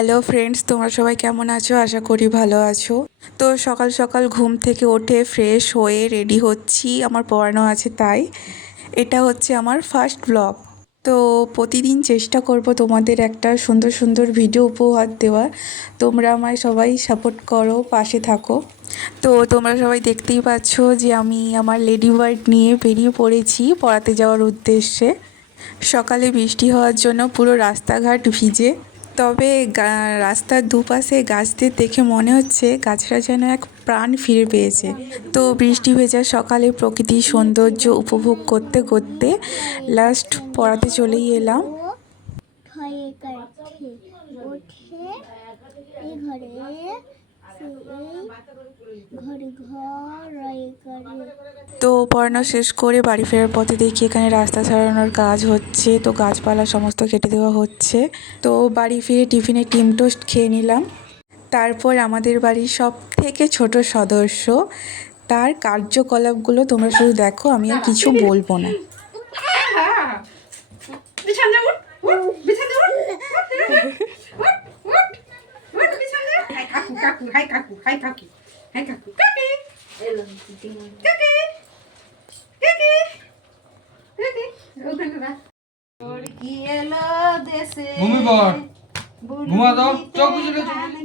Hello friends, তোমরা সবাই কেমন আছো? আশা করি ভালো আছো। তো সকাল সকাল ঘুম থেকে উঠে ফ্রেশ হয়ে রেডি হচ্ছি, আমার পড়ানো আছে তাই। এটা হচ্ছে আমার ফার্স্ট ব্লগ। তো প্রতিদিন চেষ্টা করব তোমাদের একটা সুন্দর সুন্দর ভিডিও উপহার দেওয়ার। তোমরা আমায় সবাই সাপোর্ট করো, পাশে থাকো। তো তোমরা সবাই দেখতেই পাচ্ছ যে আমি আমার লেডি বার্ড নিয়ে বেরিয়ে পড়েছি পড়াতে যাওয়ার উদ্দেশ্যে। সকালে বৃষ্টি হওয়ার জন্য পুরো রাস্তাঘাট ভিজে, তবে রাস্তার দুপাশে গাছদের দেখে মনে হচ্ছে গাছরা যেন এক প্রাণ ফিরে পেয়েছে। তো বৃষ্টি ভেজা সকালে প্রকৃতির সৌন্দর্য উপভোগ করতে করতে লাস্ট পড়াতে চলেই এলাম। তো পড়ানো শেষ করে বাড়ি ফেরার পথে দেখি এখানে রাস্তা সারানোর কাজ হচ্ছে, তো গাছপালা সমস্ত কেটে দেওয়া হচ্ছে। তো বাড়ি ফিরে টিফিনে ডিম টোস্ট খেয়ে নিলাম। তারপর আমাদের বাড়ির সব থেকে ছোট সদস্য, তার কার্যকলাপগুলো তোমরা শুধু দেখো, আমি আর কিছু বলবো না। ঘুমা দাও, চোখ বুঝলে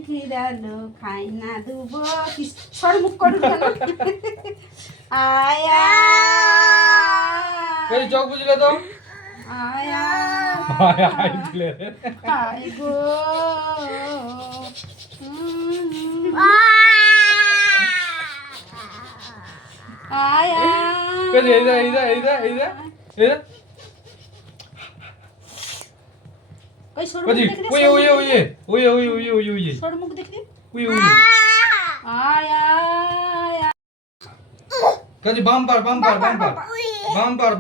খিরালো খাই না দুবো সরমুখ করু আয়া এই চোখ বুঝলে তো আয়া আয় আয় দিলে আয় গো আয়া এই কই সরমুখ কাজি দেখি ওই সরমুখ দেখি ওই আয়া Kazi bumper Kazi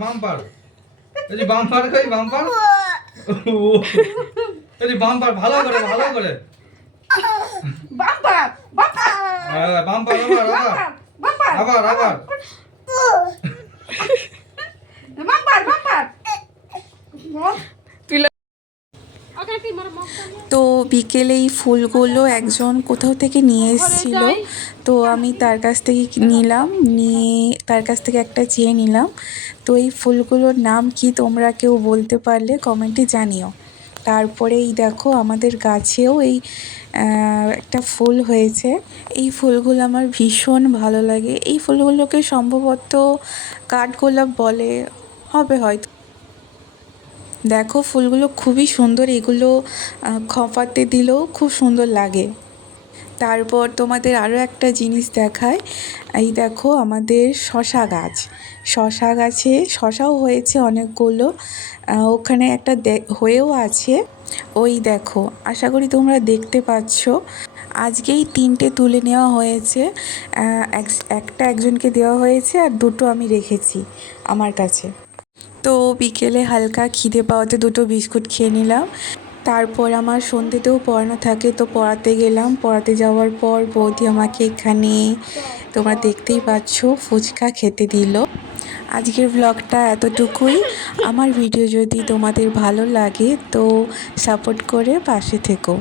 bumper Kazi bumper ভালো করে বাম্পার বাম্পার আবার তো বিকেলে এই ফুলগুলো একজন কোথাও থেকে নিয়ে এসেছিল, তো আমি তার কাছ থেকে তার কাছ থেকে একটা চেয়ে নিলাম। তো এই ফুলগুলোর নাম কি তোমরা কেউ বলতে পারলে কমেন্টে জানিও। তারপরে এই দেখো আমাদের গাছেও এই একটা ফুল হয়েছে। এই ফুলগুলো আমার ভীষণ ভালো লাগে। এই ফুলগুলোকে সম্ভবত কাঠগোলাপ বলে হবে হয়তো। দেখো ফুলগুলো খুবই সুন্দর, এগুলো খোঁপাতে দিলেও খুব সুন্দর লাগে। তারপর তোমাদের আরও একটা জিনিস দেখায়, এই দেখো আমাদের শশা গাছে শশাও হয়েছে অনেকগুলো, ওখানে একটা হয়েও আছে। ওই দেখো, আশা করি তোমরা দেখতে পাচ্ছ। আজকেই 3টে তুলে নেওয়া হয়েছে, একটা একজনকে দেওয়া হয়েছে আর 2টো আমি রেখেছি আমার কাছে। তো বিকেলে হালকা খিদে পাওয়াতে 2টো বিস্কুট খেয়ে নিলাম। তারপর আমার সন্ধ্যেতেও পড়ানো থাকে, তো পড়াতে গেলাম। পড়াতে যাওয়ার পর বৌদি আমাকে এখানে তোমরা দেখতেই পাচ্ছ ফুচকা খেতে দিল। আজকের ব্লগটা এতটুকুই। আমার ভিডিও যদি তোমাদের ভালো লাগে তো সাপোর্ট করে পাশে থেকো।